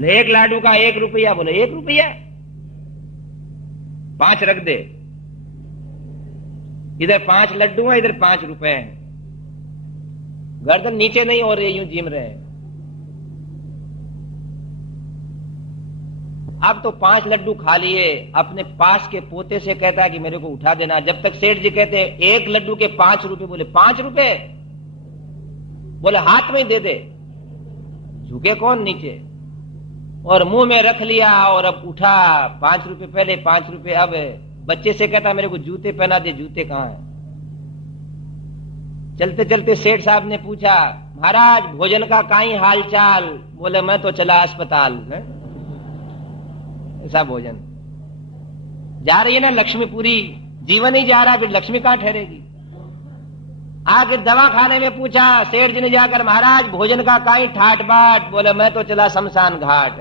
बोले 1 लाडू का 1 रुपया। बोले 1 रुपया, 5 रख दे। इधर 5 लड्डू हैं, इधर 5 रुपए हैं। गर्दन नीचे नहीं हो रही, यूं जिम रहे हैं। अब तो 5 लड्डू खा लिए। अपने पास के पोते से कहता है कि मेरे को उठा देना। जब तक सेठ जी कहते हैं 1 लड्डू के 5 रुपए। बोले 5 रुपए? बोले हाथ में ही दे दे। झुके कौन नीचे, और मुंह में रख लिया। और अब उठा, 5 रुपए पहले, 5 रुपए अब। बच्चे से कहता मेरे को जूते पहना दे। जूते कहां है? चलते चलते सेठ साहब ने पूछा, महाराज भोजन का काई हाल चाल? बोले मैं तो चला अस्पताल। ऐसा भोजन जा रही है ना लक्ष्मीपुरी, जीवन ही जा रहा, फिर लक्ष्मी कहां ठहरेगी? आगे दवा खाने में पूछा सेठ जी ने जाकर, महाराज भोजन का काई ठाट बाट? बोले मैं तो चला शमशान घाट।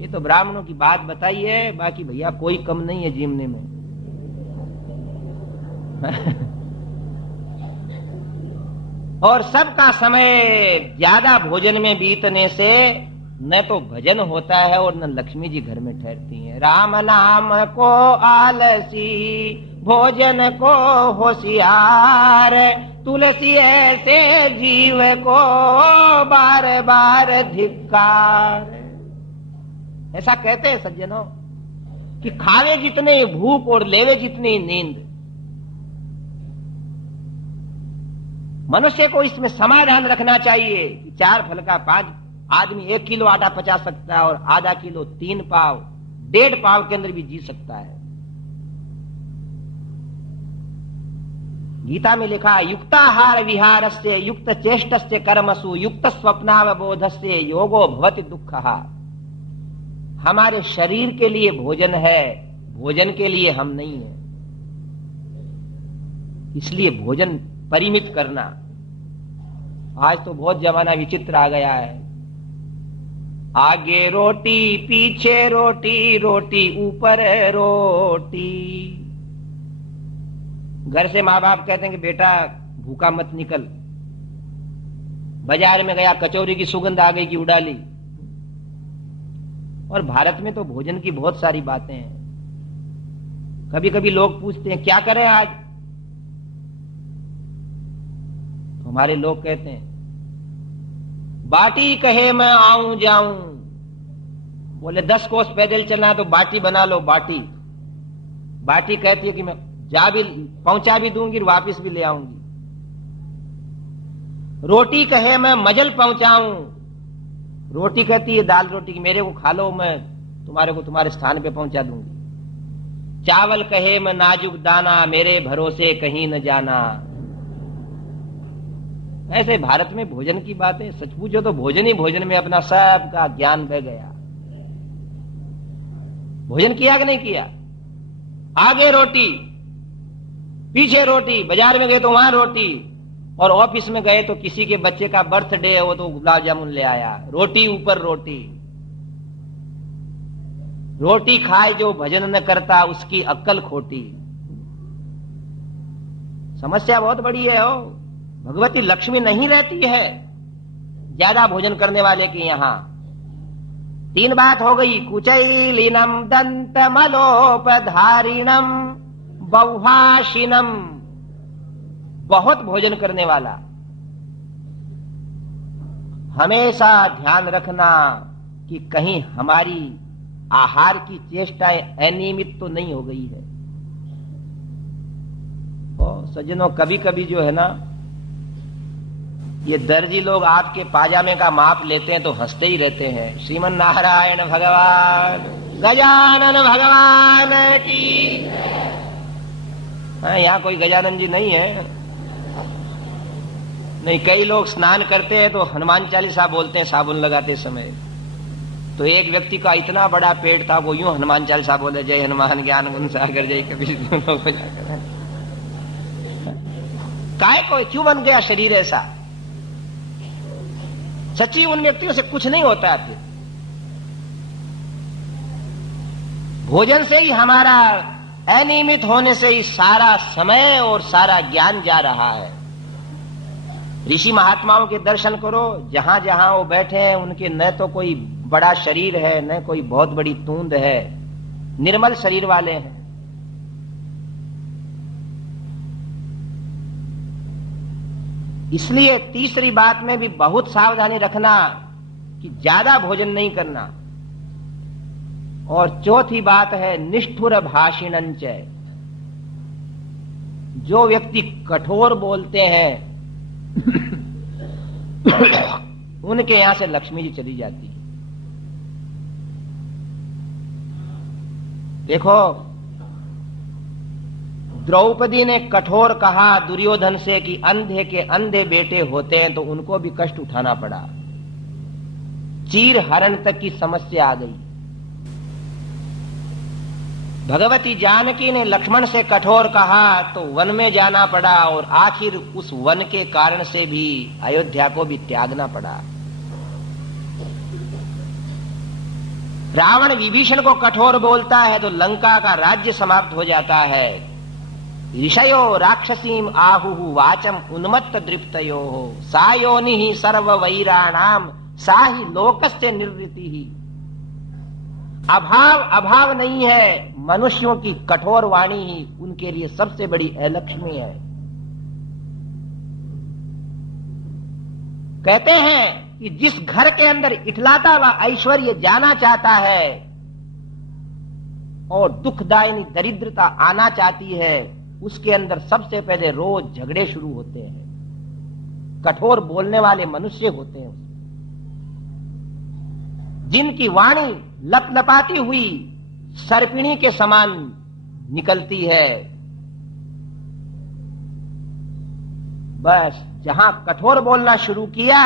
ये तो ब्राह्मणों की बात बताई है, बाकी भैया कोई कम नहीं है जीवने में। और सबका समय ज्यादा भोजन में बीतने से न तो भजन होता है और न लक्ष्मी जी घर में ठहरती हैं। राम नाम को आलसी, भोजन को होशियार, तुलसी ऐसे जीव को बार बार धिक्कार। ऐसा कहते हैं सज्जनों कि खावे जितने भूख और लेवे जितनी नींद। मनुष्य को इसमें समाधान रखना चाहिए कि 4 फल का 5 आदमी 1 किलो आटा पचा सकता है, और आधा किलो 3 पाव 1.5 पाव के अंदर भी जी सकता है। गीता में लिखा है, युक्ताहार विहारस्य युक्त चेष्टस्य कर्मसु युक्त स्वप्नावबोधस्य योगो भवति दुःखः। हमारे शरीर के लिए भोजन है, भोजन के लिए हम नहीं है। इसलिए भोजन परिमित करना। आज तो बहुत जमाना विचित्र आ गया है। आगे रोटी पीछे रोटी, रोटी ऊपर रोटी। घर से माँ बाप कहते हैं कि बेटा भूखा मत निकल। बाजार में गया, कचौरी की सुगंध आ गई कि उड़ा ली। और भारत में तो भोजन की बहुत सारी बातें हैं। कभी कभी लोग पूछते हैं क्या करें आज, तो हमारे लोग कहते हैं बाटी कहे मैं आऊं जाऊं। बोले 10 कोस पैदल चलना तो बाटी बना लो। बाटी बाटी कहती है कि मैं जा भी पहुंचा भी दूंगी, वापस भी ले आऊंगी। रोटी कहे मैं मजल पहुंचाऊं। रोटी कहती है दाल रोटी की मेरे को खा लो, मैं तुम्हारे को तुम्हारे स्थान पे पहुंचा दूंगी। चावल कहे मैं नाजुक दाना, मेरे भरोसे कहीं न जाना। ऐसे भारत में भोजन की बातें सच पूछो तो भोजन ही भोजन में अपना सब का ज्ञान बह गया। भोजन किया कि नहीं किया? आगे रोटी पीछे रोटी। बाजार में गए तो वहां रोटी, और ऑफिस में गए तो किसी के बच्चे का बर्थडे है वो तो गुलाब जामुन ले आया। रोटी ऊपर रोटी। रोटी खाए जो भजन न करता उसकी अक्ल खोटी। समस्या बहुत बड़ी है। हो भगवती लक्ष्मी नहीं रहती है ज्यादा भोजन करने वाले के यहां। 3 बात हो गई। कुचैलिनम दंत मलोपधारिणम बहुभाषिनम। बहुत भोजन करने वाला। हमेशा ध्यान रखना कि कहीं हमारी आहार की चेष्टाएं अनियमित तो नहीं हो गई है। सज्जनों कभी कभी जो है ना, ये दर्जी लोग आपके पाजामे का माप लेते हैं तो हंसते ही रहते हैं। श्रीमन नारायण भगवान गजानन भगवान की। यहाँ कोई गजानन जी नहीं है। नहीं, कई लोग स्नान करते हैं तो हनुमान चालीसा बोलते हैं साबुन लगाते समय। तो एक व्यक्ति का इतना बड़ा पेट था वो यूं हनुमान चालीसा बोले, जय हनुमान ज्ञान गुण सागर जय कबीर। काय को क्यों बन गया शरीर ऐसा? सच्ची उन व्यक्तियों से कुछ नहीं होता है। फिर भोजन से ही हमारा अनियमित होने से ही सारा समय और सारा ज्ञान जा रहा है। ऋषि महात्माओं के दर्शन करो, जहां जहां वो बैठे हैं उनके न तो कोई बड़ा शरीर है, न कोई बहुत बड़ी तूंद है, निर्मल शरीर वाले हैं। इसलिए तीसरी बात में भी बहुत सावधानी रखना कि ज्यादा भोजन नहीं करना। और चौथी बात है निष्ठुर भाषिणंच, जो व्यक्ति कठोर बोलते हैं उनके यहां से लक्ष्मी जी चली जाती है। देखो, द्रौपदी ने कठोर कहा दुर्योधन से कि अंधे के अंधे बेटे होते हैं, तो उनको भी कष्ट उठाना पड़ा, चीर हरण तक की समस्या आ गई। भगवती जानकी ने लक्ष्मण से कठोर कहा तो वन में जाना पड़ा, और आखिर उस वन के कारण से भी अयोध्या को भी त्यागना पड़ा। रावण विभीषण को कठोर बोलता है तो लंका का राज्य समाप्त हो जाता है। ऋषयो राक्षसीम आहुहु वाचम उन्मत्त दृप्तयो सा योनिः सर्व वैराणाम सा ही लोकस्य निर्वृति ही। अभाव नहीं है, मनुष्यों की कठोर वाणी ही उनके लिए सबसे बड़ी अलक्ष्मी है। कहते हैं कि जिस घर के अंदर इठलाता हुआ ऐश्वर्य जाना चाहता है और दुखदायिनी दरिद्रता आना चाहती है, उसके अंदर सबसे पहले रोज झगड़े शुरू होते हैं। कठोर बोलने वाले मनुष्य होते हैं, जिनकी वाणी लपलपाती हुई सर्पिणी के समान निकलती है। बस जहां कठोर बोलना शुरू किया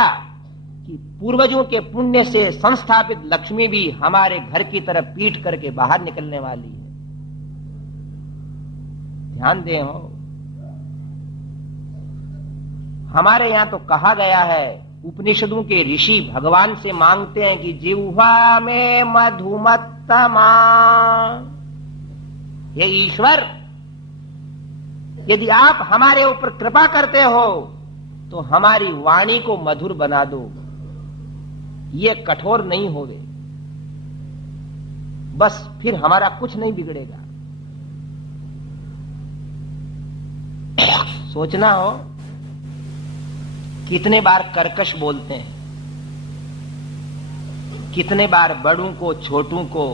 कि पूर्वजों के पुण्य से संस्थापित लक्ष्मी भी हमारे घर की तरफ पीट करके बाहर निकलने वाली है। ध्यान दें हो, हमारे यहां तो कहा गया है, उपनिषदों के ऋषि भगवान से मांगते हैं कि जिह्वा में मधुमत्तमा, ये ईश्वर यदि आप हमारे ऊपर कृपा करते हो तो हमारी वाणी को मधुर बना दो, ये कठोर नहीं होवे, बस फिर हमारा कुछ नहीं बिगड़ेगा। सोचना हो कितने बार कर्कश बोलते हैं, कितने बार बड़ों को छोटों को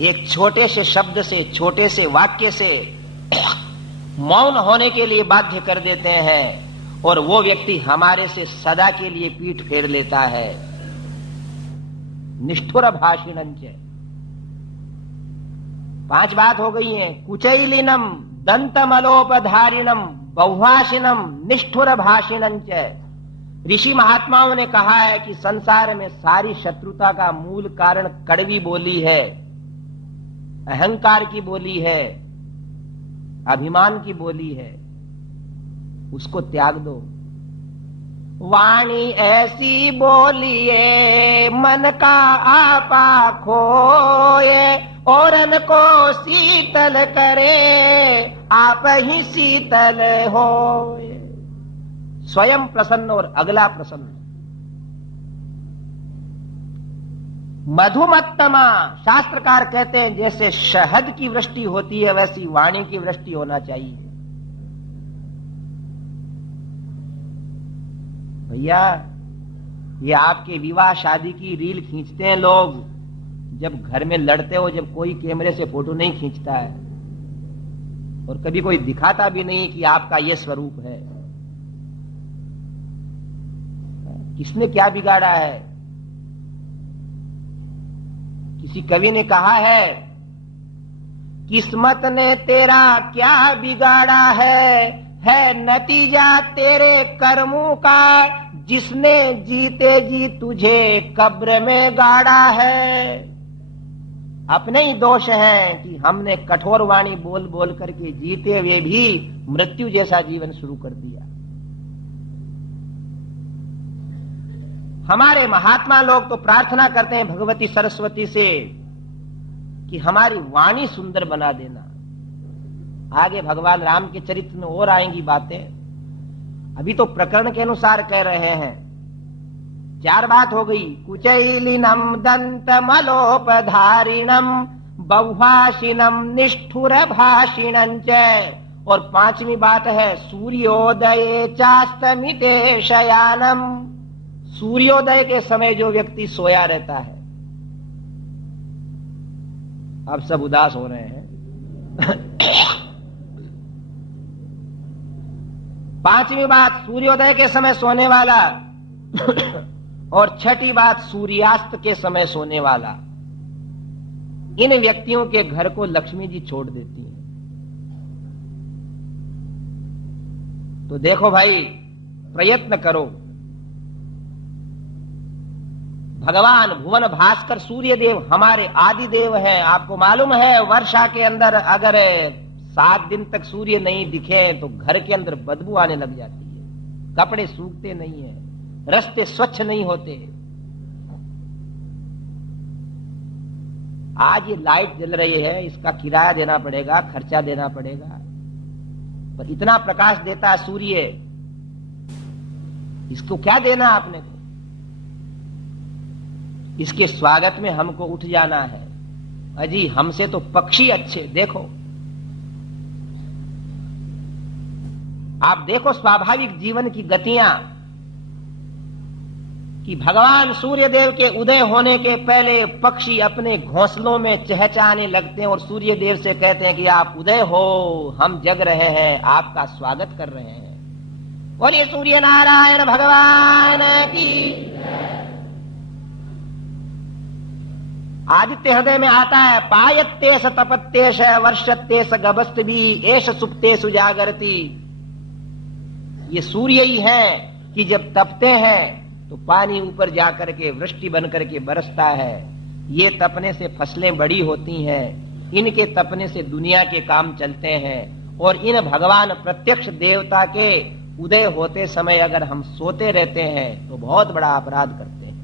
एक छोटे से शब्द से, छोटे से वाक्य से मौन होने के लिए बाध्य कर देते हैं, और वो व्यक्ति हमारे से सदा के लिए पीठ फेर लेता है। निष्ठुर भाषिणंच, 5 बात हो गई हैं। कुचैलिनम दंतमलोपधारिणम बहुभाषिणम निष्ठुर भाषिणंच। ऋषि महात्माओं ने कहा है कि संसार में सारी शत्रुता का मूल कारण कड़वी बोली है, अहंकार की बोली है, अभिमान की बोली है, उसको त्याग दो। वाणी ऐसी बोलिए मन का आपा खोए, औरन को शीतल करे आप ही शीतल होए। स्वयं प्रसन्न और अगला प्रसन्न। मधुमत्तमा, शास्त्रकार कहते हैं जैसे शहद की वृष्टि होती है वैसी वाणी की वृष्टि होना चाहिए। भैया, ये आपके विवाह शादी की रील खींचते हैं लोग, जब घर में लड़ते हो, जब कोई कैमरे से फोटो नहीं खींचता है और कभी कोई दिखाता भी नहीं कि आपका यह स्वरूप है। किसने क्या बिगाड़ा है? किसी कवि ने कहा है, किस्मत ने तेरा क्या बिगाड़ा है नतीजा तेरे कर्मों का, जिसने जीते जी तुझे कब्र में गाड़ा है। अपने ही दोष है कि हमने कठोर वाणी बोल बोल करके जीते हुए भी मृत्यु जैसा जीवन शुरू कर दिया। हमारे महात्मा लोग तो प्रार्थना करते हैं भगवती सरस्वती से कि हमारी वाणी सुंदर बना देना। आगे भगवान राम के चरित्र में और आएंगी बातें। अभी तो प्रकरण के अनुसार कह रहे हैं। 4 बात हो गई। कुचैलिनम दंतमलोपधारिणम बहुभाषिणम निष्ठुर भाषिणं च। और 5वीं बात है सूर्योदये चास्तमिते शयानम। सूर्योदय के समय जो व्यक्ति सोया रहता है। अब सब उदास हो रहे हैं। 5वीं बात सूर्योदय के समय सोने वाला और 6ठी बात सूर्यास्त के समय सोने वाला। इन व्यक्तियों के घर को लक्ष्मी जी छोड़ देती हैं। तो देखो भाई, प्रयत्न करो। भगवान भुवन भास्कर सूर्य देव हमारे आदि देव हैं। आपको मालूम है वर्षा के अंदर अगर 7 दिन तक सूर्य नहीं दिखे तो घर के अंदर बदबू आने लग जाती है, कपड़े सूखते नहीं है, रास्ते स्वच्छ नहीं होते। आज ये लाइट जल रही है, इसका किराया देना पड़ेगा, खर्चा देना पड़ेगा, पर इतना प्रकाश देता है सूर्य, इसको क्या देना आपने को? इसके स्वागत में हमको उठ जाना है। अजी हमसे तो पक्षी अच्छे। देखो, आप देखो स्वाभाविक जीवन की गतियां कि भगवान सूर्य देव के उदय होने के पहले पक्षी अपने घोंसलों में चहचहाने लगते हैं और सूर्य देव से कहते हैं कि आप उदय हो, हम जग रहे हैं, आपका स्वागत कर रहे हैं। और ये सूर्य नारायण भगवान की। आदित्य हृदय में आता है, पायत्तेश तपत्तेश वर्षत्तेश गभस्त भी एष सुप्तेषु जागरति। ये सूर्य ही है कि जब तपते हैं तो पानी ऊपर जाकर के वृष्टि बनकर के बरसता है। ये तपने से फसलें बड़ी होती हैं, इनके तपने से दुनिया के काम चलते हैं। और इन भगवान प्रत्यक्ष देवता के उदय होते समय अगर हम सोते रहते हैं तो बहुत बड़ा अपराध करते हैं।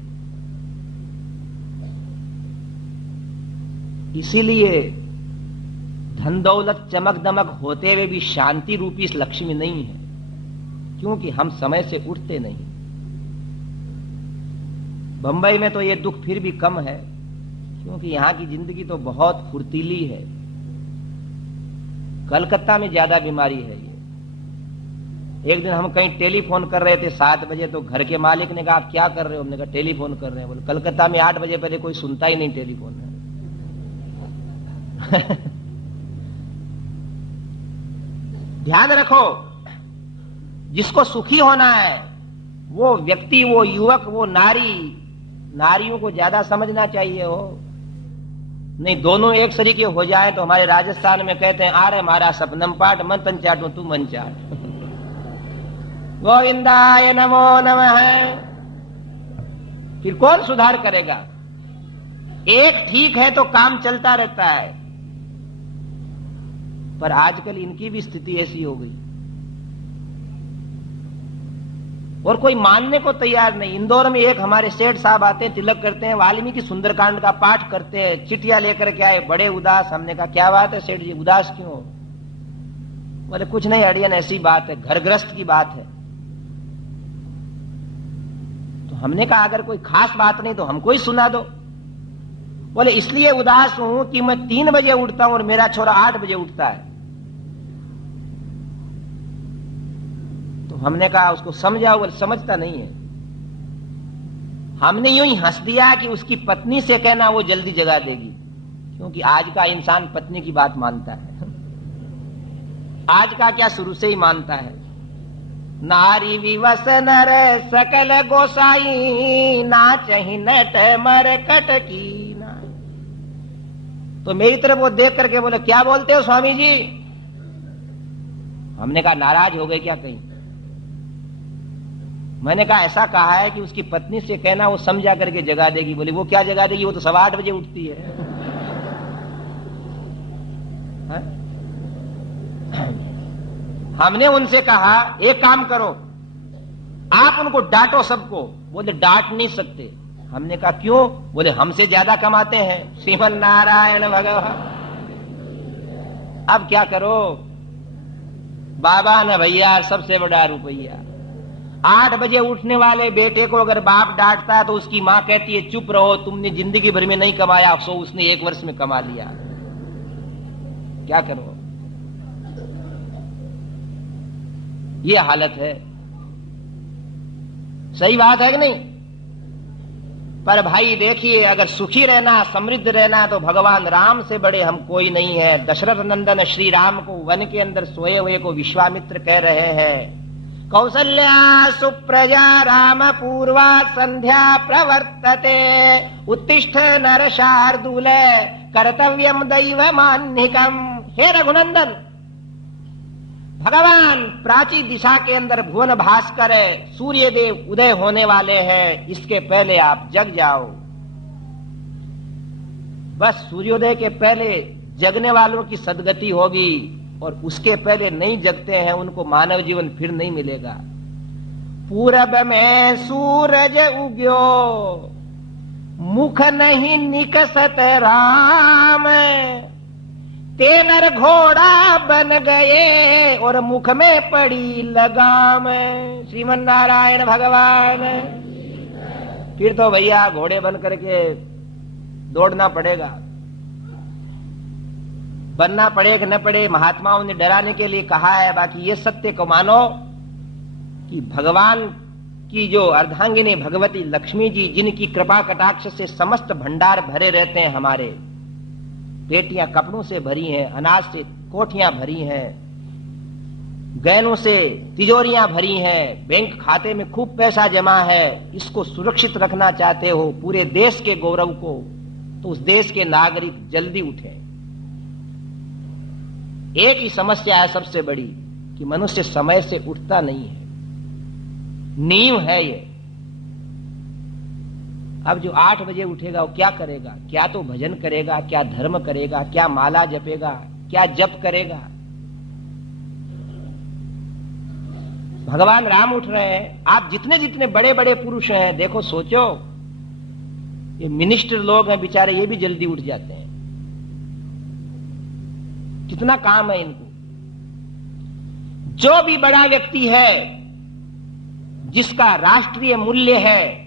इसीलिए धन दौलत चमक दमक होते हुए भी शांति रूपी इस लक्ष्मी नहीं है, क्योंकि हम समय से उठते नहीं। बंबई में तो ये दुख फिर भी कम है, क्योंकि यहां की जिंदगी तो बहुत फुर्तीली है। कलकत्ता में ज्यादा बीमारी है ये। एक दिन हम कहीं टेलीफोन कर रहे थे 7 बजे, तो घर के मालिक ने कहा आप क्या कर रहे हो? हमने कहा टेलीफोन कर रहे हैं। बोले कलकत्ता में 8 बजे पहले कोई सुनता ही नहीं टेलीफोन में। ध्यान रखो, जिसको सुखी होना है वो व्यक्ति, वो युवक, वो नारियों को ज्यादा समझना चाहिए हो। नहीं दोनों एक सरीके हो जाए तो हमारे राजस्थान में कहते हैं आ रे मारा सपनम पाठ मन तन चाटू तू मन चाट। गोविंदाय नमो नमः। फिर कौन सुधार करेगा? एक ठीक है तो काम चलता रहता है, पर आजकल इनकी भी स्थिति ऐसी हो गई और कोई मानने को तैयार नहीं। इंदौर में एक हमारे सेठ साहब आते हैं, तिलक करते हैं, वाल्मीकि सुंदरकांड का पाठ करते हैं, चिट्ठियां लेकर के आए, बड़े उदास। हमने कहा क्या बात है सेठ जी, उदास क्यों? बोले कुछ नहीं अड़ियन, ऐसी बात है, घरग्रस्त की बात है। तो हमने कहा अगर कोई खास बात नहीं तो हमको ही सुना दो। बोले इसलिए उदास हूं कि मैं 3 बजे उठता हूं और मेरा छोरा 8 बजे उठता है। तो हमने कहा उसको समझाओ। बोले समझता नहीं है। हमने यूं ही हंस दिया कि उसकी पत्नी से कहना वो जल्दी जगा देगी, क्योंकि आज का इंसान पत्नी की बात मानता है। आज का क्या शुरू से ही मानता है। नारी विवश नर सकल गोसाई, नाचहि नट मरकट की नाई। तो मेरी तरफ वो देख करके बोले क्या बोलते हो स्वामी जी? हमने कहा नाराज हो गए क्या कहीं? मैंने कहा ऐसा कहा है कि उसकी पत्नी से कहना वो समझा करके जगा देगी। बोले वो क्या जगा देगी, वो तो 8:15 बजे उठती है। हमने उनसे कहा एक काम करो, आप उनको डांटो सबको। बोले डांट नहीं सकते। हमने कहा क्यों? बोले हमसे ज्यादा कमाते हैं। श्रीमन नारायण भगवान। अब क्या करो, बाबा न भैया सबसे बड़ा रुपया। 8 बजे उठने वाले बेटे को अगर बाप डांटता है तो उसकी मां कहती है चुप रहो, तुमने जिंदगी भर में नहीं कमाया, सो उसने 1 वर्ष में कमा लिया। क्या करो, ये हालत है। सही बात है कि नहीं? पर भाई देखिए, अगर सुखी रहना, समृद्ध रहना तो भगवान राम से बड़े हम कोई नहीं है। दशरथ नंदन श्री राम को वन के अंदर सोए हुए को विश्वामित्र कह रहे हैं, कौसल्या सुप्रजा राम पूर्वा संध्या प्रवर्तते, उत्तिष्ठ नर शार्दूल कर्तव्यम दैवमान्निकम। हे रघुनंदन, भगवान प्राची दिशा के अंदर भुवन भास्कर है, सूर्य देव उदय होने वाले हैं, इसके पहले आप जग जाओ। बस सूर्योदय के पहले जगने वालों की सदगति होगी, और उसके पहले नहीं जगते हैं उनको मानव जीवन फिर नहीं मिलेगा। पूरब में सूरज उग्यो, मुख नहीं निकसत राम, ते नर घोड़ा बन गए और मुख में पड़ी लगाम। श्रीमन नारायण भगवान। फिर तो भैया घोड़े बन करके दौड़ना पड़ेगा, बनना पड़े कि न पड़े। महात्माओं ने डराने के लिए कहा है, बाकी ये सत्य को मानो कि भगवान की जो अर्धांगिनी भगवती लक्ष्मी जी, जिनकी कृपा कटाक्ष से समस्त भंडार भरे रहते हैं, हमारे पेटियां कपड़ों से भरी हैं, अनाज से कोठियां भरी हैं, गहनों से तिजोरियां भरी हैं, बैंक खाते में खूब पैसा जमा है, इसको सुरक्षित रखना चाहते हो पूरे देश के गौरव को, तो उस देश के नागरिक जल्दी उठे। एक ही समस्या है सबसे बड़ी कि मनुष्य समय से उठता नहीं है, नींव है ये। अब जो 8 बजे उठेगा वो क्या करेगा? क्या तो भजन करेगा, क्या धर्म करेगा, क्या माला जपेगा, क्या जप करेगा? भगवान राम उठ रहे हैं। आप जितने जितने बड़े बड़े पुरुष हैं, देखो सोचो, ये मिनिस्टर लोग हैं बेचारे, ये भी जल्दी उठ जाते हैं। कितना काम है इनको। जो भी बड़ा व्यक्ति है, जिसका राष्ट्रीय मूल्य है,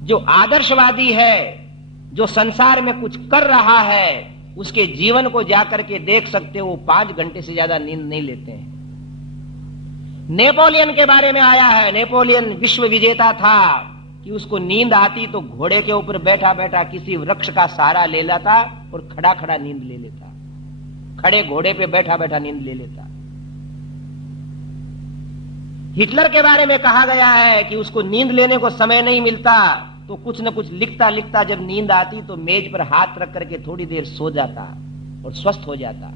जो आदर्शवादी है, जो संसार में कुछ कर रहा है, उसके जीवन को जाकर के देख सकते हो, 5 घंटे से ज्यादा नींद नहीं लेते हैं। नेपोलियन के बारे में आया है, नेपोलियन विश्व विजेता था कि उसको नींद आती तो घोड़े के ऊपर बैठा बैठा किसी वृक्ष का सहारा ले लेता और खड़ा खड़ा नींद ले लेता, खड़े घोड़े पे बैठा बैठा नींद ले लेता। हिटलर के बारे में कहा गया है कि उसको नींद लेने को समय नहीं मिलता तो कुछ न कुछ लिखता लिखता जब नींद आती तो मेज पर हाथ रख करके थोड़ी देर सो जाता और स्वस्थ हो जाता।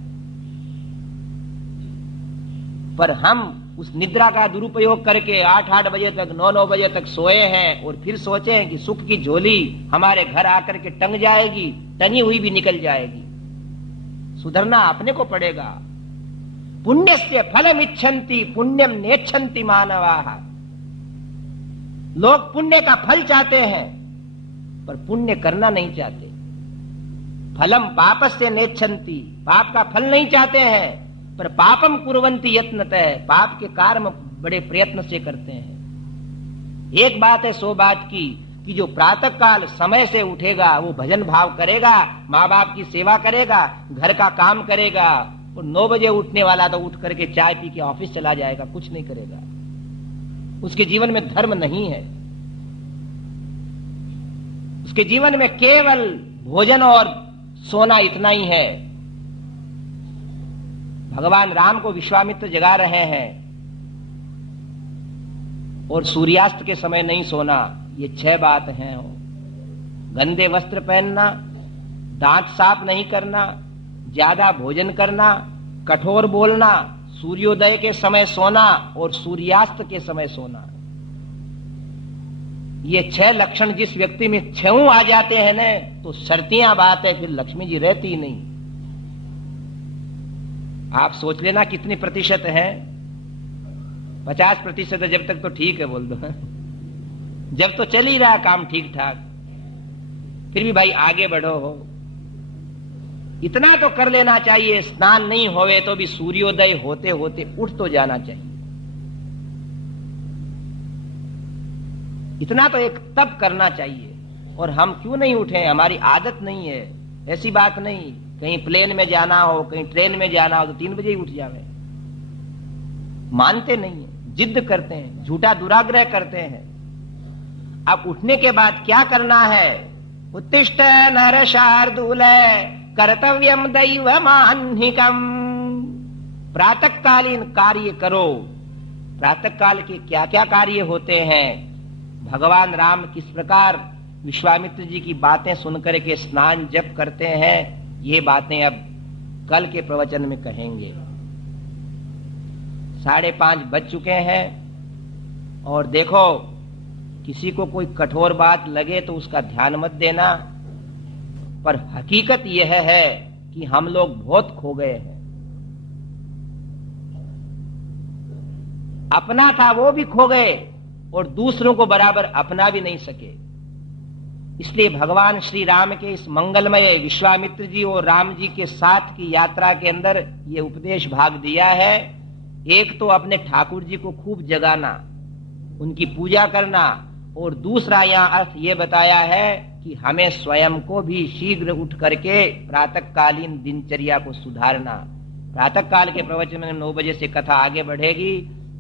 पर हम उस निद्रा का दुरुपयोग करके 8-8 बजे तक, 9-9 बजे तक सोए हैं और फिर सोचे हैं कि सुख की झोली हमारे घर आकर के टंग जाएगी, टंगी हुई भी निकल जाएगी। सुधरना अपने को पड़ेगा। पुण्यस्य फलम इच्छन्ति पुण्यम नेच्छन्ति मानवाः। लोग पुण्य का फल चाहते हैं पर पुण्य करना नहीं चाहते। फलम पापस्य नेच्छन्ति, पाप का फल नहीं चाहते हैं पर पापम कुर्वन्ति यत्नतः, पाप के कार्य बड़े प्रयत्न से करते हैं। एक बात है 100 बात की कि जो प्रातः काल समय से उठेगा वो भजन भाव करेगा, माँ बाप की सेवा करेगा, घर का काम करेगा। और 9 बजे उठने वाला तो उठ करके चाय पी के ऑफिस चला जाएगा, कुछ नहीं करेगा। उसके जीवन में धर्म नहीं है। उसके जीवन में केवल भोजन और सोना इतना ही है। भगवान राम को विश्वामित्र जगा रहे हैं और सूर्यास्त के समय नहीं सोना, ये 6 बात हैं। गंदे वस्त्र पहनना, दांत साफ नहीं करना, ज्यादा भोजन करना, कठोर बोलना, सूर्योदय के समय सोना और सूर्यास्त के समय सोना। ये 6 लक्षण जिस व्यक्ति में 6 आ जाते हैं न, तो शर्तियां बात है, फिर लक्ष्मी जी रहती ही नहीं। आप सोच लेना कितनी प्रतिशत है? 50% है। जब तक तो ठीक है बोल दो, जब तो चल ही रहा काम ठीक ठाक, फिर भी भाई आगे बढ़ो हो। इतना तो कर लेना चाहिए, स्नान नहीं होवे तो भी सूर्योदय होते होते उठ तो जाना चाहिए। इतना तो एक तप करना चाहिए। और हम क्यों नहीं उठे? हमारी आदत नहीं है। ऐसी बात नहीं, कहीं प्लेन में जाना हो, कहीं ट्रेन में जाना हो तो 3 बजे ही उठ जावे। मानते नहीं है, जिद करते हैं, झूठा दुराग्रह करते हैं। अब उठने के बाद क्या करना है? उत्तिष्ठ नर शार्दूल कर्तव्यम दैवमान्निकम। प्रातःकालीन कार्य करो। प्रातःकाल के क्या क्या कार्य होते हैं? भगवान राम किस प्रकार विश्वामित्र जी की बातें सुनकर के स्नान जप करते हैं, ये बातें अब कल के प्रवचन में कहेंगे। 5:30 बज चुके हैं। और देखो, किसी को कोई कठोर बात लगे तो उसका ध्यान मत देना, पर हकीकत यह है कि हम लोग बहुत खो गए हैं। अपना था वो भी खो गए और दूसरों को बराबर अपना भी नहीं सके। इसलिए भगवान श्री राम के इस मंगलमय विश्वामित्र जी और राम जी के साथ की यात्रा के अंदर ये उपदेश भाग दिया है। एक तो अपने ठाकुर जी को खूब जगाना, उनकी पूजा करना, और दूसरा यहाँ अर्थ ये बताया है कि हमें स्वयं को भी शीघ्र उठ करके प्रातःकालीन दिनचर्या को सुधारना। प्रातःकाल के प्रवचन में 9 बजे से कथा आगे बढ़ेगी।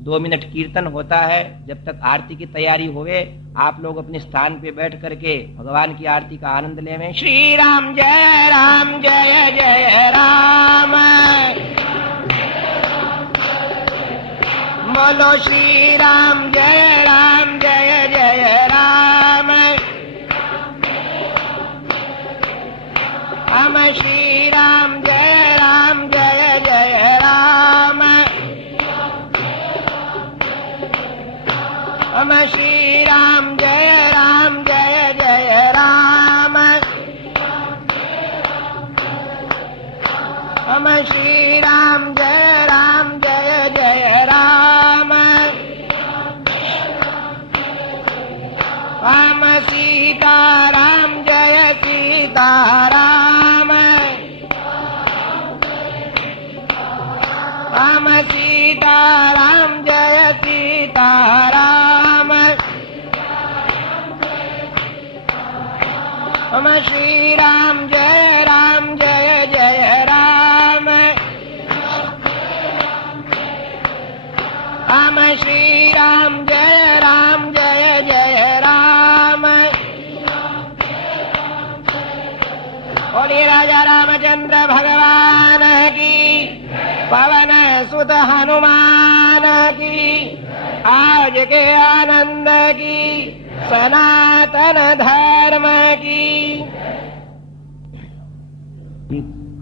2 मिनट कीर्तन होता है। जब तक आरती की तैयारी होवे, आप लोग अपने स्थान पे बैठ करके भगवान की आरती का आनंद लेवें। श्री राम जय जय राम, बोलो श्री राम जय जय राम। हम श्री राम जय जय राम। हम श्री राम जय जय राम। हम श्री राम जय जय राम। हम सीताराम जय सीताराम। हम सीताराम जय सीताराम। हम श्री राम जय जय राम। हम श्री राम जय जय राम। बोलिए राजा रामचंद्र भगवान की, पवन सुत हनुमान की, आज के आनंद की, सनातन धर्म की।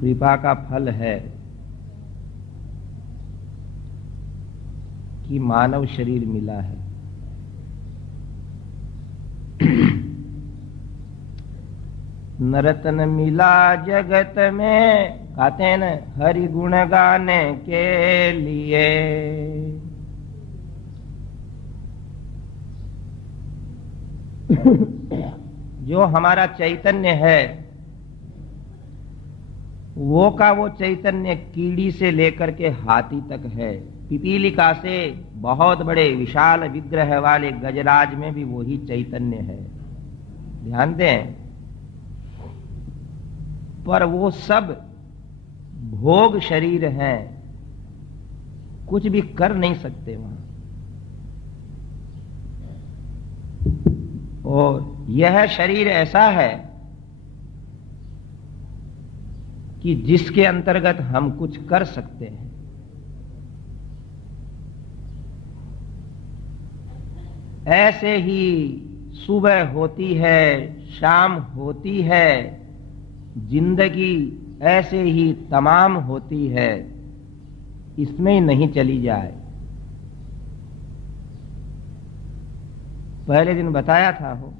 कृपा का फल है कि मानव शरीर मिला है। नरतन मिला जगत में, कहते हैं न, हरि गुण गाने के लिए। जो हमारा चैतन्य है, वो का वो चैतन्य कीड़ी से लेकर के हाथी तक है। पिपीलिका से बहुत बड़े विशाल विग्रह वाले गजराज में भी वही चैतन्य है। ध्यान दें, पर वो सब भोग शरीर हैं, कुछ भी कर नहीं सकते वहां। और यह शरीर ऐसा है कि जिसके अंतर्गत हम कुछ कर सकते हैं। ऐसे ही सुबह होती है, शाम होती है, जिंदगी ऐसे ही तमाम होती है, इसमें नहीं चली जाए। पहले दिन बताया था हो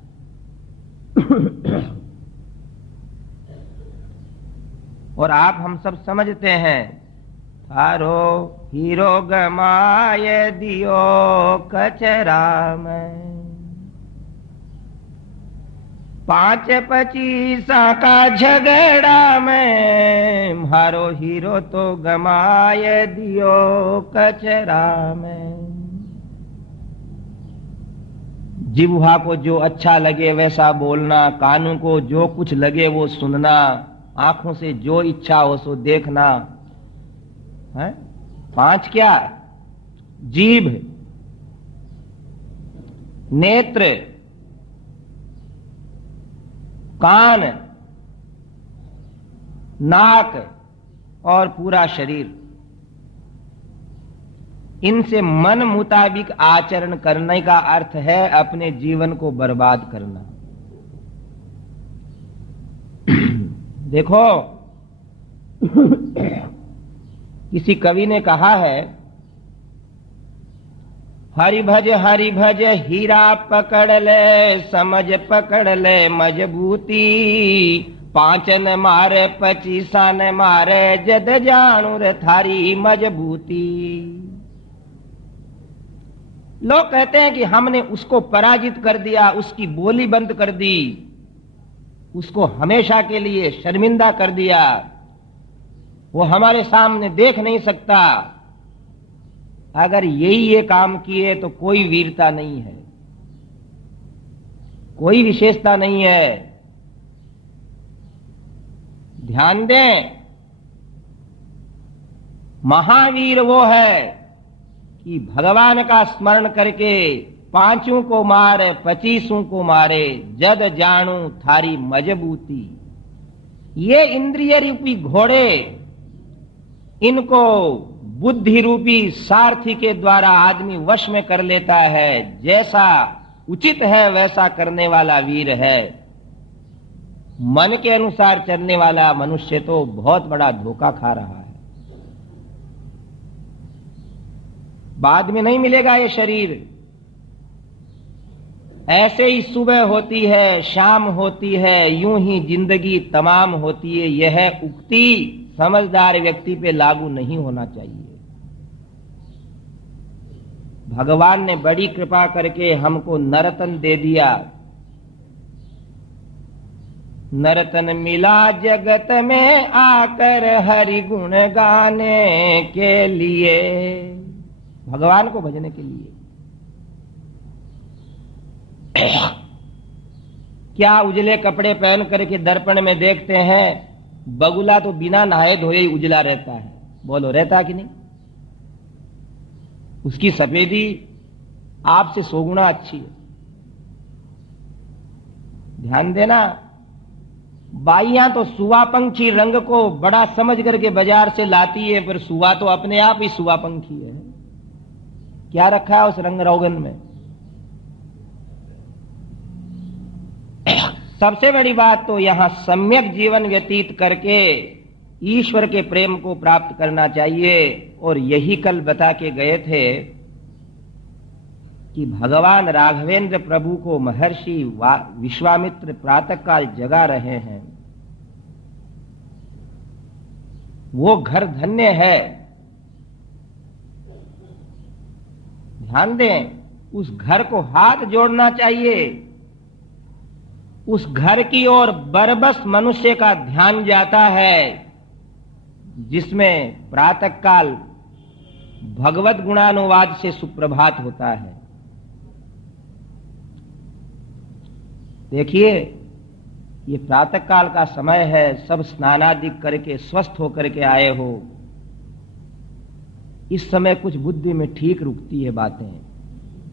और आप हम सब समझते हैं, थारो हीरो गमाए दियो कचरा में, 5-25 का झगड़ा में, मारो हीरो तो गमाए दियो कचरा में। जिह्वा को जो अच्छा लगे वैसा बोलना, कानों को जो कुछ लगे वो सुनना, आंखों से जो इच्छा हो सो देखना है। 5 क्या? जीभ, नेत्र, कान, नाक और पूरा शरीर। इनसे मन मुताबिक आचरण करने का अर्थ है अपने जीवन को बर्बाद करना। देखो, किसी कवि ने कहा है, हरि भज हीरा पकड़ ले, समझ पकड़ ले मजबूती, 5 न मारे 25 न मारे, जद जानू रे थारी मजबूती। लोग कहते हैं कि हमने उसको पराजित कर दिया, उसकी बोली बंद कर दी, उसको हमेशा के लिए शर्मिंदा कर दिया, वो हमारे सामने देख नहीं सकता। अगर यही ये काम किए तो कोई वीरता नहीं है, कोई विशेषता नहीं है। ध्यान दें, महावीर वो है कि भगवान का स्मरण करके 5 को मारे 25 को मारे, जद जानू थारी मजबूती। ये इंद्रिय रूपी घोड़े, इनको बुद्धि रूपी सारथी के द्वारा आदमी वश में कर लेता है। जैसा उचित है वैसा करने वाला वीर है। मन के अनुसार चलने वाला मनुष्य तो बहुत बड़ा धोखा खा रहा है। बाद में नहीं मिलेगा ये शरीर। ऐसे ही सुबह होती है, शाम होती है, यूं ही जिंदगी तमाम होती है। यह उक्ति समझदार व्यक्ति पे लागू नहीं होना चाहिए। भगवान ने बड़ी कृपा करके हमको नरतन दे दिया। नरतन मिला जगत में आकर हरि गुण गाने के लिए, भगवान को भजने के लिए। क्या उजले कपड़े पहन करके दर्पण में देखते हैं? बगुला तो बिना नहाए धोए ही उजला रहता है। बोलो, रहता कि नहीं? उसकी सफेदी आपसे 100 गुना अच्छी है। ध्यान देना, बाइयां तो सुवा पंखी रंग को बड़ा समझ करके बाजार से लाती है, पर सुवा तो अपने आप ही सुवा पंखी है। क्या रखा है उस रंग रोगन में? सबसे बड़ी बात तो यहां सम्यक जीवन व्यतीत करके ईश्वर के प्रेम को प्राप्त करना चाहिए। और यही कल बता के गए थे कि भगवान राघवेंद्र प्रभु को महर्षि विश्वामित्र प्रातःकाल जगा रहे हैं। वो घर धन्य है। ध्यान दें, उस घर को हाथ जोड़ना चाहिए। उस घर की ओर बरबस मनुष्य का ध्यान जाता है, जिसमें प्रातःकाल भगवत गुणानुवाद से सुप्रभात होता है। देखिए, ये प्रातःकाल का समय है, सब स्नानादि करके स्वस्थ होकर के आए हो। इस समय कुछ बुद्धि में ठीक रुकती है बातें।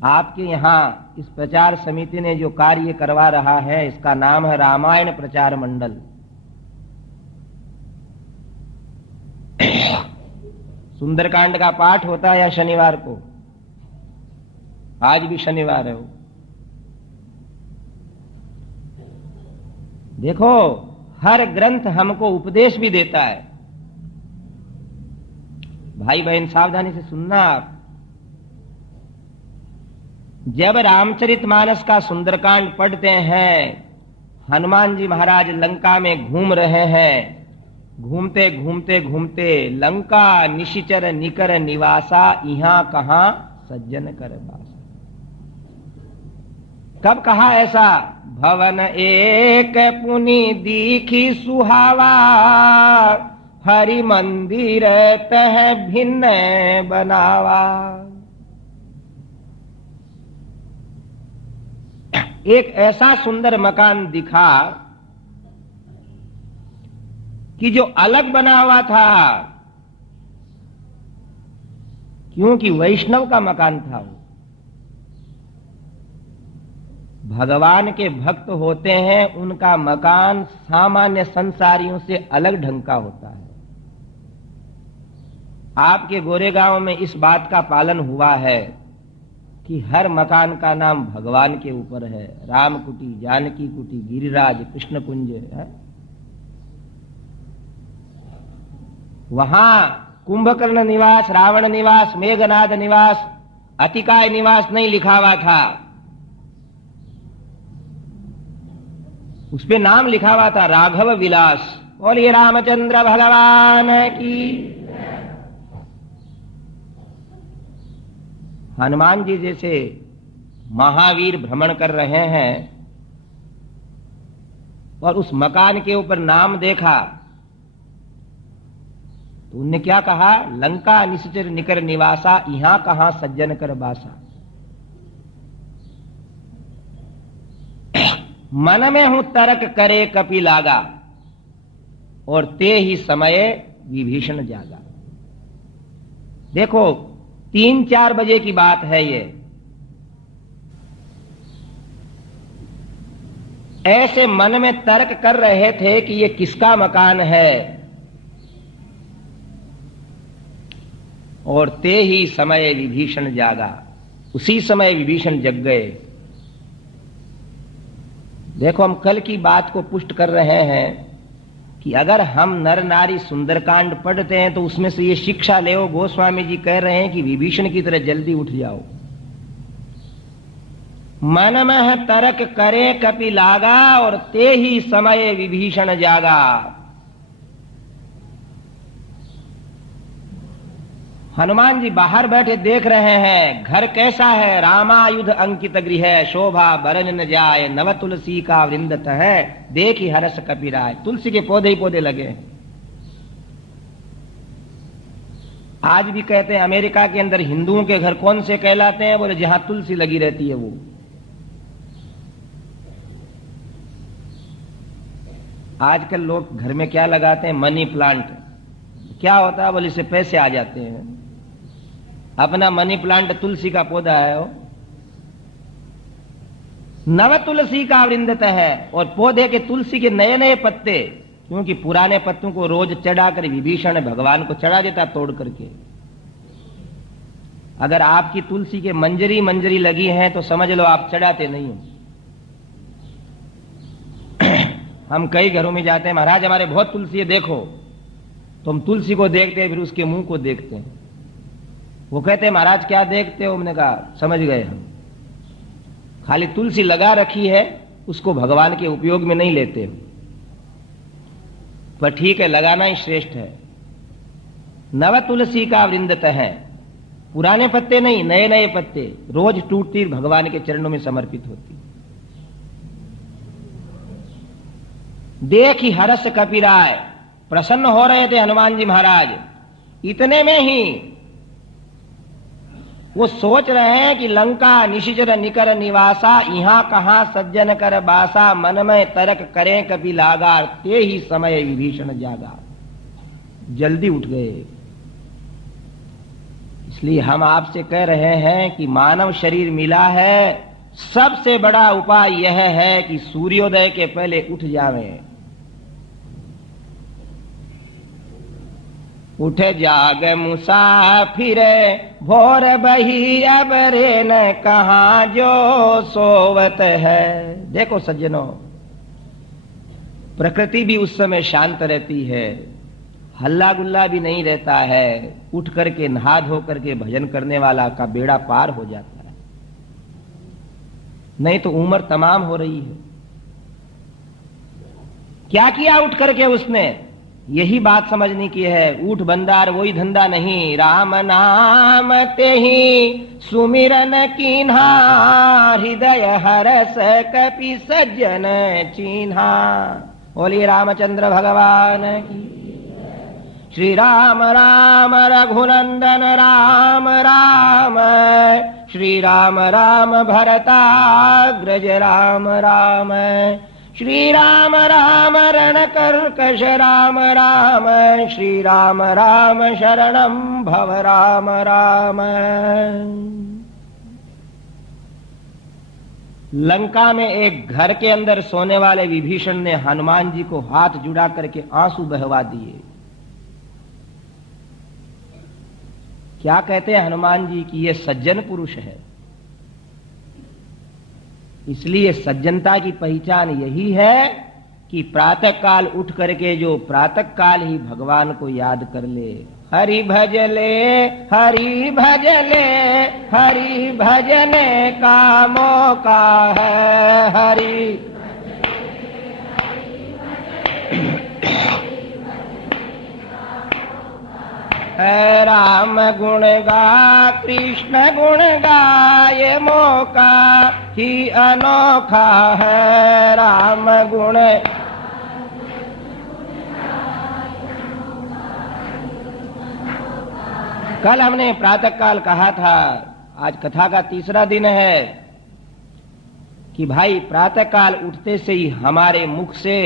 आपके यहाँ इस प्रचार समिति ने जो कार्य करवा रहा है, इसका नाम है रामायण प्रचार मंडल। सुंदरकांड का पाठ होता है या शनिवार को? आज भी शनिवार है। देखो, हर ग्रंथ हमको उपदेश भी देता है। भाई बहन सावधानी से सुनना। आप जब रामचरितमानस का सुंदरकांड पढ़ते हैं, हनुमान जी महाराज लंका में घूम रहे हैं। घूमते घूमते घूमते लंका निशिचर निकर निवासा, इहां कहां सज्जन कर बासा। कब कहा ऐसा? भवन एक पुनि दीखी सुहावा, हरि मंदिर तह भिन्न बनावा। एक ऐसा सुंदर मकान दिखा कि जो अलग बना हुआ था, क्योंकि वैष्णव का मकान था वो। भगवान के भक्त होते हैं, उनका मकान सामान्य संसारियों से अलग ढंग का होता है। आपके गोरेगांव में इस बात का पालन हुआ है कि हर मकान का नाम भगवान के ऊपर है। राम कुटी, जानकी कुटी, गिरिराज, कृष्ण कुंज है। वहां कुंभकर्ण निवास, रावण निवास, मेघनाद निवास, अतिकाय निवास नहीं लिखा हुआ था, उस पे नाम लिखा हुआ था राघव विलास। बोलिए रामचंद्र भगवान की। हनुमान जी जैसे महावीर भ्रमण कर रहे हैं और उस मकान के ऊपर नाम देखा तो उनने क्या कहा, लंका निश्चर निकर निवासा, यहां कहां सज्जन कर बासा। मन में हूं तर्क करे कपि लागा, और ते ही समय विभीषण जागा। देखो 3-4 बजे की बात है ये। ऐसे मन में तर्क कर रहे थे कि ये किसका मकान है, और ते ही समय विभीषण जागा। उसी समय विभीषण जग गए। देखो हम कल की बात को पुष्ट कर रहे हैं कि अगर हम नर नारी सुंदरकांड पढ़ते हैं तो उसमें से ये शिक्षा ले, गोस्वामी जी कह रहे हैं कि विभीषण की तरह जल्दी उठ जाओ। मन में तर्क करे कपि लागा, और ते ही समय विभीषण जागा। हनुमान जी बाहर बैठे देख रहे हैं घर कैसा है। रामायुध अंकित गृह, शोभा बरन न जाए, नव तुलसी का वृंदत है, देख ही हरस कपिराय। तुलसी के पौधे ही पौधे लगे हैं। आज भी कहते हैं अमेरिका के अंदर हिंदुओं के घर कौन से कहलाते हैं, बोले जहां तुलसी लगी रहती है वो। आजकल लोग घर में क्या लगाते हैं, मनी प्लांट। क्या होता है, बोले इससे पैसे आ जाते हैं। अपना मनी प्लांट तुलसी का पौधा है वो। नव तुलसी का वृंदत है, और पौधे के तुलसी के नए नए पत्ते, क्योंकि पुराने पत्तों को रोज चढ़ाकर विभीषण भगवान को चढ़ा देता तोड़ करके। अगर आपकी तुलसी के मंजरी मंजरी लगी है तो समझ लो आप चढ़ाते नहीं हो। हम कई घरों में जाते हैं, महाराज हमारे बहुत तुलसी है देखो, तो हम तुलसी को देखते हैं, फिर उसके मुंह को देखते हैं। वो कहते हैं महाराज क्या देखते हो? हमने कहा समझ गए हम, खाली तुलसी लगा रखी है, उसको भगवान के उपयोग में नहीं लेते। पर ठीक है, लगाना ही श्रेष्ठ है। नव तुलसी का वृंदत है, पुराने पत्ते नहीं, नए नए पत्ते, रोज टूटती भगवान के चरणों में समर्पित होती। देख ही हरस कपिराय, प्रसन्न हो रहे थे हनुमान जी महाराज। इतने में ही वो सोच रहे हैं कि लंका निशिचर निकर निवासा, यहां कहां सज्जन कर बासा, मन में तर्क करें कपि लागा, ते ही समय विभीषण जागा। जल्दी उठ गए। इसलिए हम आपसे कह रहे हैं कि मानव शरीर मिला है, सबसे बड़ा उपाय यह है कि सूर्योदय के पहले उठ जावें। उठे जाग मुसाफिर, भोर बही अब रे न कहां जो सोवत है। देखो सज्जनों, प्रकृति भी उस समय शांत रहती है, हल्ला गुल्ला भी नहीं रहता है। उठ करके नहा धो करके भजन करने वाला का बेड़ा पार हो जाता है, नहीं तो उम्र तमाम हो रही है। क्या किया उठ करके उसने? यही बात समझने की है। ऊठ बंदार वही धंधा नहीं, राम नाम ते ही सुमिरन कीन्हा, हृदय हरस कपि सज्जन चीन्हा। बोलिए रामचंद्र भगवान की। श्री राम राम रघुनंदन राम राम, श्री राम राम भरताग्रज राम राम, श्री राम राम रणकर्कश राम राम, श्री राम राम शरणं भव राम राम। लंका में एक घर के अंदर सोने वाले विभीषण ने हनुमान जी को हाथ जुड़ा करके आंसू बहवा दिए। क्या कहते हैं हनुमान जी कि ये सज्जन पुरुष है। इसलिए सज्जनता की पहचान यही है कि प्रातः काल उठ करके जो प्रातः काल ही भगवान को याद कर ले। हरि भजले हरि भजले, हरि भजने का मौका है। हरि है राम गुण गा, कृष्ण गुण गा, ये मौका ही अनोखा है। राम गुण कल हमने प्रातः काल कहा था, आज कथा का तीसरा दिन है कि भाई प्रातः काल उठते से ही हमारे मुख से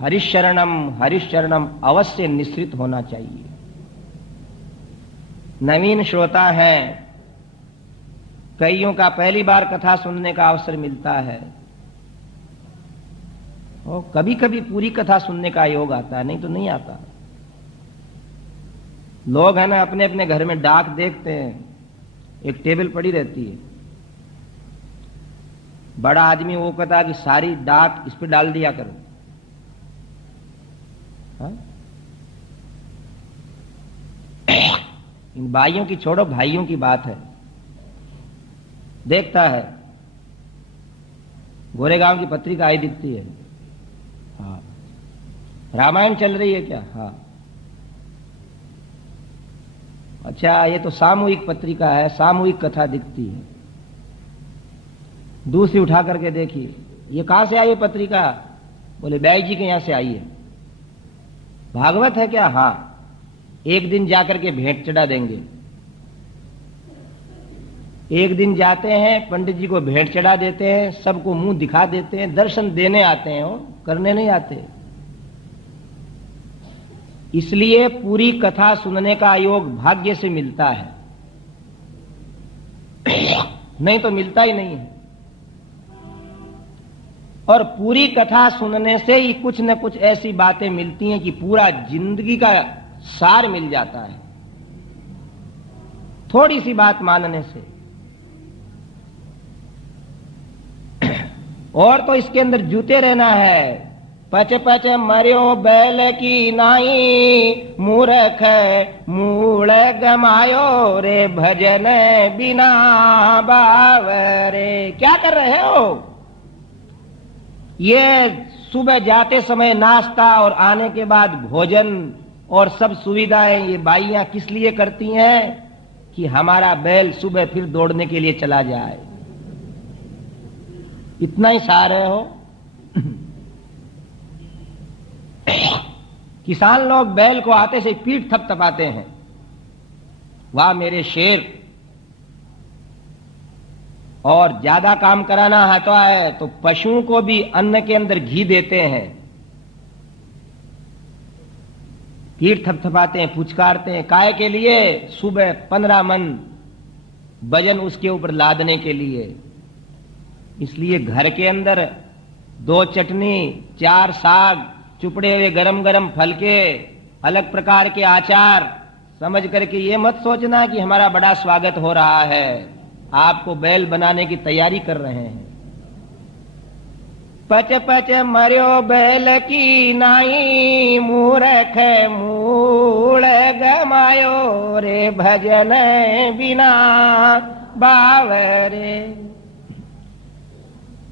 हरिशरणम अवश्य निश्रित होना चाहिए। नवीन श्रोता हैं, कईयों का पहली बार कथा सुनने का अवसर मिलता है और कभी कभी पूरी कथा सुनने का योग आता है, नहीं तो नहीं आता। लोग है ना अपने अपने घर में डाक देखते हैं, एक टेबल पड़ी रहती है, बड़ा आदमी वो कहता है कि सारी डाक इस पे डाल दिया करो। हाँ? इन भाइयों की छोड़ो, भाइयों की बात है। देखता है गोरेगांव की पत्रिका आई दिखती है। हाँ, रामायण चल रही है क्या? हाँ, अच्छा ये तो सामूहिक पत्रिका है, सामूहिक कथा दिखती है। दूसरी उठा करके देखिए, ये कहां से आई है पत्रिका? बोले बैई जी के यहां से आई है। भागवत है क्या? हाँ, एक दिन जाकर के भेंट चढ़ा देंगे। एक दिन जाते हैं, पंडित जी को भेंट चढ़ा देते हैं, सबको मुंह दिखा देते हैं, दर्शन देने आते हैं और करने नहीं आते। इसलिए पूरी कथा सुनने का योग भाग्य से मिलता है, नहीं तो मिलता ही नहीं है। और पूरी कथा सुनने से ही कुछ न कुछ ऐसी बातें मिलती हैं कि पूरा जिंदगी का सार मिल जाता है थोड़ी सी बात मानने से। और तो इसके अंदर जूते रहना है। पच पच मरियो बैल की नाई, मूर्ख मूल गमायो रे भजन बिना बावरे। क्या कर रहे हो? ये सुबह जाते समय नाश्ता और आने के बाद भोजन और सब सुविधाएं ये बाइयां किस लिए करती हैं? कि हमारा बैल सुबह फिर दौड़ने के लिए चला जाए। इतना ही सार रहे हो। किसान लोग बैल को आते से पीठ थपथपाते हैं, वाह मेरे शेर। और ज्यादा काम कराना आता है तो पशुओं को भी अन्न के अंदर घी देते हैं, पीठ थपथपाते हैं, पुचकारते हैं। काय के लिए? सुबह 15 मन वजन उसके ऊपर लादने के लिए। इसलिए घर के अंदर 2 चटनी, 4 साग, चुपड़े हुए गरम गरम फल के, अलग प्रकार के आचार, समझ करके ये मत सोचना कि हमारा बड़ा स्वागत हो रहा है। आपको बैल बनाने की तैयारी कर रहे हैं। पच पच मरियो बैल की नाई, मूर्ख मूल गमायो रे भजन बिना बावरे।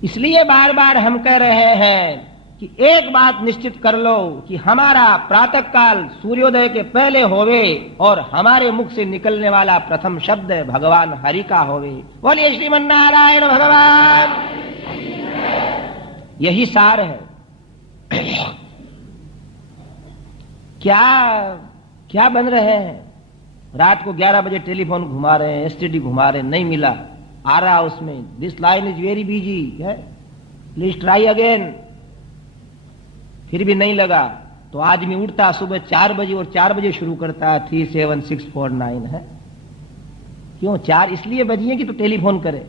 इसलिए बार बार हम कह रहे हैं कि एक बात निश्चित कर लो कि हमारा प्रातः काल सूर्योदय के पहले होवे और हमारे मुख से निकलने वाला प्रथम शब्द भगवान हरि का होवे। बोलिए श्रीमन नारायण भगवान। यही सार है। क्या क्या बन रहे हैं? रात को 11 बजे टेलीफोन घुमा रहे हैं, एसटीडी घुमा रहे हैं, नहीं मिला, आ रहा उसमें, this line is very busy है, प्लीज ट्राई अगेन। फिर भी नहीं लगा तो आदमी उठता सुबह 4 बजे और 4 बजे शुरू करता है 37649 है। क्यों 4 इसलिए बजी है कि तो टेलीफोन करे।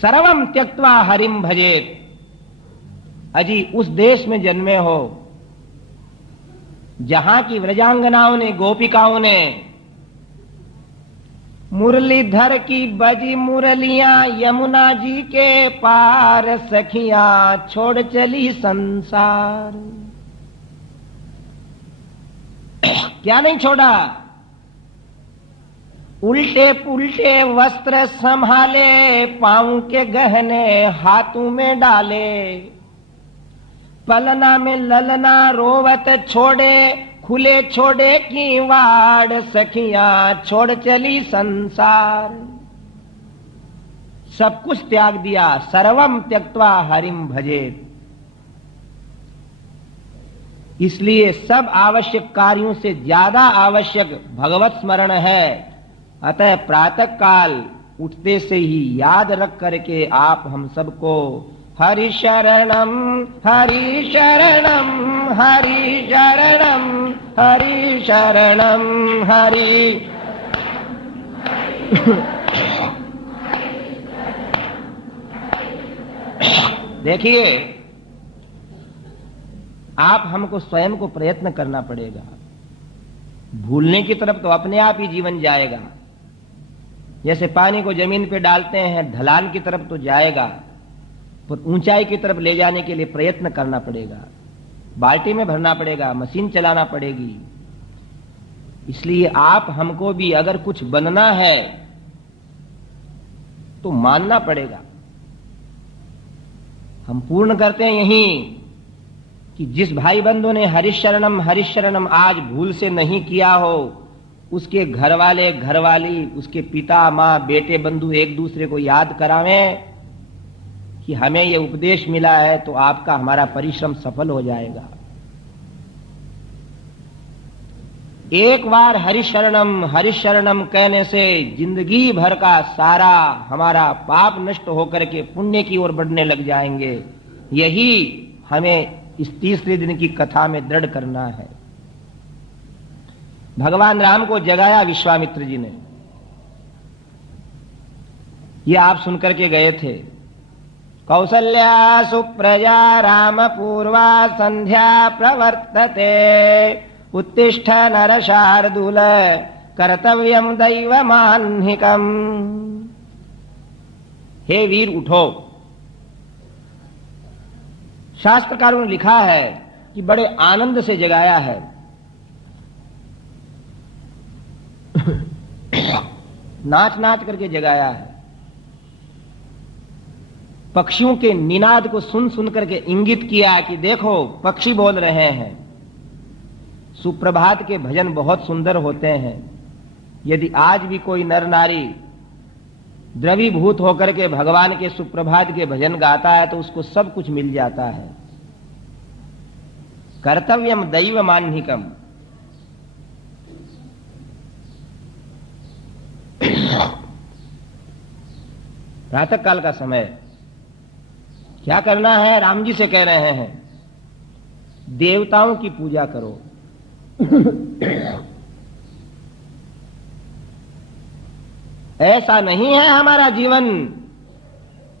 सर्वम त्यक्त्वा हरिम भजे। अजी उस देश में जन्मे हो जहां की व्रजांगनाओं ने, गोपिकाओं ने मुरलीधर की बजी मुरलियां यमुना जी के पार, सखियां छोड़ चली संसार। क्या नहीं छोड़ा? उल्टे पुल्टे वस्त्र संभाले, पांव के गहने हाथों में डाले, पलना में ललना रोवत छोड़े, खुले छोड़े की वाड़, सखियां छोड़ चली संसार। सब कुछ त्याग दिया। सर्वम त्यक्त्वा हरिम भजेत। इसलिए सब आवश्यक कार्यों से ज्यादा आवश्यक भगवत स्मरण है। अतः प्रातः काल उठते से ही याद रख करके आप हम सबको हरि शरणम हरि शरणम हरि शरणम हरि शरणम हरि। देखिए, आप हमको स्वयं को प्रयत्न करना पड़ेगा। भूलने की तरफ तो अपने आप ही जीवन जाएगा। जैसे पानी को जमीन पे डालते हैं, ढलान की तरफ तो जाएगा, पर ऊंचाई की तरफ ले जाने के लिए प्रयत्न करना पड़ेगा। बाल्टी में भरना पड़ेगा, मशीन चलाना पड़ेगी। इसलिए आप हमको भी अगर कुछ बनना है तो मानना पड़ेगा। हम पूर्ण करते हैं यही कि जिस भाई बंधु ने हरिशरणम आज भूल से नहीं किया हो, उसके घर वाले, घरवाली, उसके पिता, माँ, बेटे, बंधु एक दूसरे को याद करावें कि हमें यह उपदेश मिला है, तो आपका हमारा परिश्रम सफल हो जाएगा। एक बार हरिशरणम कहने से जिंदगी भर का सारा हमारा पाप नष्ट होकर के पुण्य की ओर बढ़ने लग जाएंगे। यही हमें इस तीसरे दिन की कथा में दृढ़ करना है। भगवान राम को जगाया विश्वामित्र जी ने। ये आप सुनकर के गए थे। कौसल्या सुप्रजा राम पूर्वा संध्या प्रवर्तते, उत्तिष्ठ नर शार्दूल कर्तव्यम दैवमान्हिकम। हे वीर उठो। शास्त्रकारों ने लिखा है कि बड़े आनंद से जगाया है। नाच नाच करके जगाया है। पक्षियों के निनाद को सुन सुन करके इंगित किया कि देखो पक्षी बोल रहे हैं। सुप्रभात के भजन बहुत सुंदर होते हैं। यदि आज भी कोई नर नारी द्रवीभूत होकर के भगवान के सुप्रभात के भजन गाता है तो उसको सब कुछ मिल जाता है। कर्तव्यम दैवमान्हिकम। प्रातः काल का समय क्या करना है? राम जी से कह रहे हैं देवताओं की पूजा करो। ऐसा नहीं है हमारा जीवन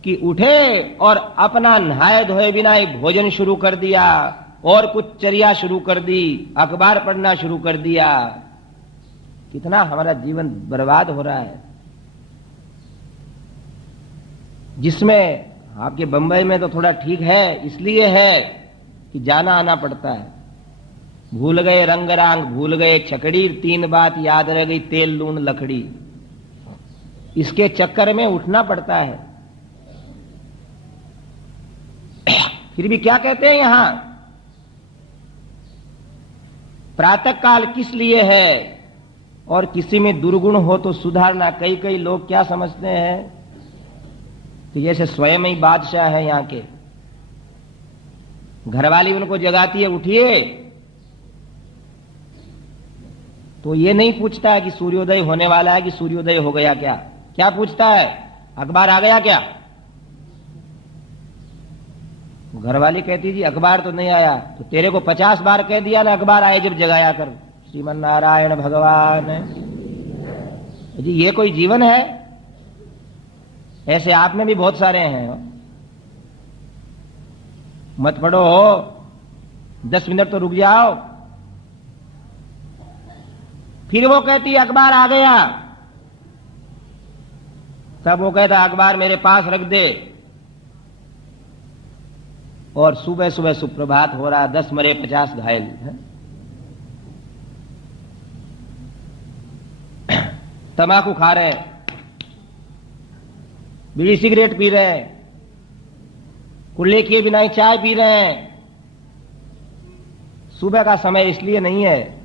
कि उठे और अपना नहाए धोए बिना ही भोजन शुरू कर दिया और कुछ चर्या शुरू कर दी, अखबार पढ़ना शुरू कर दिया। कितना हमारा जीवन बर्बाद हो रहा है। जिसमें आपके बंबई में तो थोड़ा ठीक है, इसलिए है कि जाना आना पड़ता है। भूल गए रंग रांग, भूल गए छकड़ी, 3 बात याद रह गई, तेल लूण लकड़ी। इसके चक्कर में उठना पड़ता है। फिर भी क्या कहते हैं यहां? प्रातः काल किस लिए है? और किसी में दुर्गुण हो तो सुधारना। कई कई लोग क्या समझते हैं कि जैसे स्वयं ही बादशाह है यहाँ के। घरवाली उनको जगाती है, उठिए, तो ये नहीं पूछता है कि सूर्योदय होने वाला है कि सूर्योदय हो गया क्या। क्या पूछता है? अखबार आ गया क्या? घरवाली कहती जी अखबार तो नहीं आया। तो तेरे को 50 बार कह दिया ना अखबार आए जब जगाया कर। श्रीमन नारायण भगवान। जी ये कोई जीवन है? ऐसे आप में भी बहुत सारे हैं। मत पढ़ो, 10 मिनट तो रुक जाओ। फिर वो कहती अखबार आ गया, तब वो कहता अखबार मेरे पास रख दे। और सुबह सुबह सुप्रभात हो रहा, 10 मरे 50 घायल है। तंबाकू खा रहे, बीड़ी सिगरेट पी रहे, कुल्ले किए बिना ही चाय पी रहे हैं। सुबह का समय इसलिए नहीं है